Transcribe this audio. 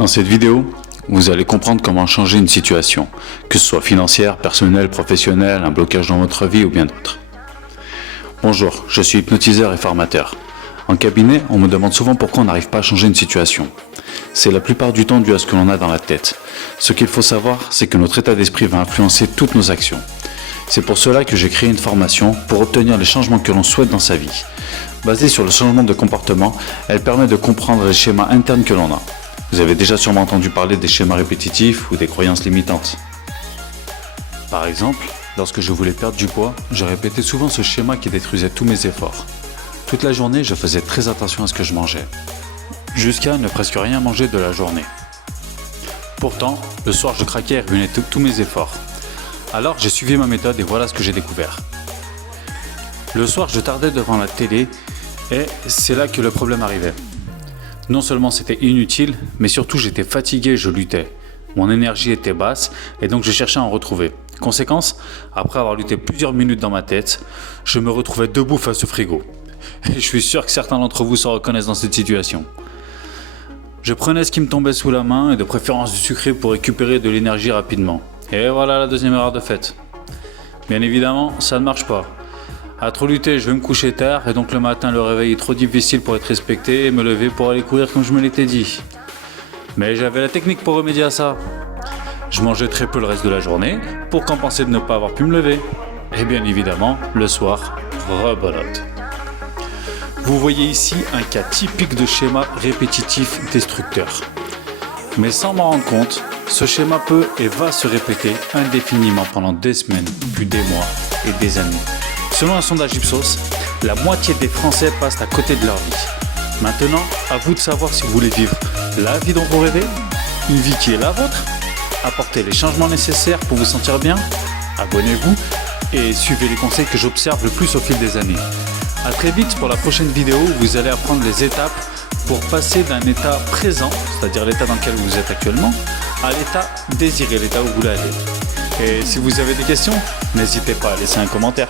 Dans cette vidéo, vous allez comprendre comment changer une situation, que ce soit financière, personnelle, professionnelle, un blocage dans votre vie ou bien d'autres. Bonjour, je suis hypnotiseur et formateur. En cabinet, on me demande souvent pourquoi on n'arrive pas à changer une situation. C'est la plupart du temps dû à ce que l'on a dans la tête. Ce qu'il faut savoir, c'est que notre état d'esprit va influencer toutes nos actions. C'est pour cela que j'ai créé une formation pour obtenir les changements que l'on souhaite dans sa vie. Basée sur le changement de comportement, elle permet de comprendre les schémas internes que l'on a. Vous avez déjà sûrement entendu parler des schémas répétitifs ou des croyances limitantes. Par exemple, lorsque je voulais perdre du poids, je répétais souvent ce schéma qui détruisait tous mes efforts. Toute la journée, je faisais très attention à ce que je mangeais, jusqu'à ne presque rien manger de la journée. Pourtant, le soir, je craquais et ruinais tous mes efforts. Alors, j'ai suivi ma méthode et voilà ce que j'ai découvert. Le soir, je tardais devant la télé et c'est là que le problème arrivait. Non seulement c'était inutile, mais surtout j'étais fatigué et je luttais. Mon énergie était basse et donc je cherchais à en retrouver. Conséquence, après avoir lutté plusieurs minutes dans ma tête, je me retrouvais debout face au frigo. Et je suis sûr que certains d'entre vous se reconnaissent dans cette situation. Je prenais ce qui me tombait sous la main et de préférence du sucré pour récupérer de l'énergie rapidement. Et voilà la deuxième erreur de faite. Bien évidemment, ça ne marche pas. À trop lutter, je vais me coucher tard et donc le matin le réveil est trop difficile pour être respecté et me lever pour aller courir comme je me l'étais dit. Mais j'avais la technique pour remédier à ça. Je mangeais très peu le reste de la journée pour compenser de ne pas avoir pu me lever. Et bien évidemment, le soir, rebelote. Vous voyez ici un cas typique de schéma répétitif destructeur. Mais sans m'en rendre compte, ce schéma peut et va se répéter indéfiniment pendant des semaines, puis des mois et des années. Selon un sondage Ipsos, la moitié des Français passent à côté de leur vie. Maintenant, à vous de savoir si vous voulez vivre la vie dont vous rêvez, une vie qui est la vôtre, apportez les changements nécessaires pour vous sentir bien, abonnez-vous et suivez les conseils que j'observe le plus au fil des années. A très vite pour la prochaine vidéo où vous allez apprendre les étapes pour passer d'un état présent, c'est-à-dire l'état dans lequel vous êtes actuellement, à l'état désiré, l'état où vous voulez aller. Et si vous avez des questions, n'hésitez pas à laisser un commentaire.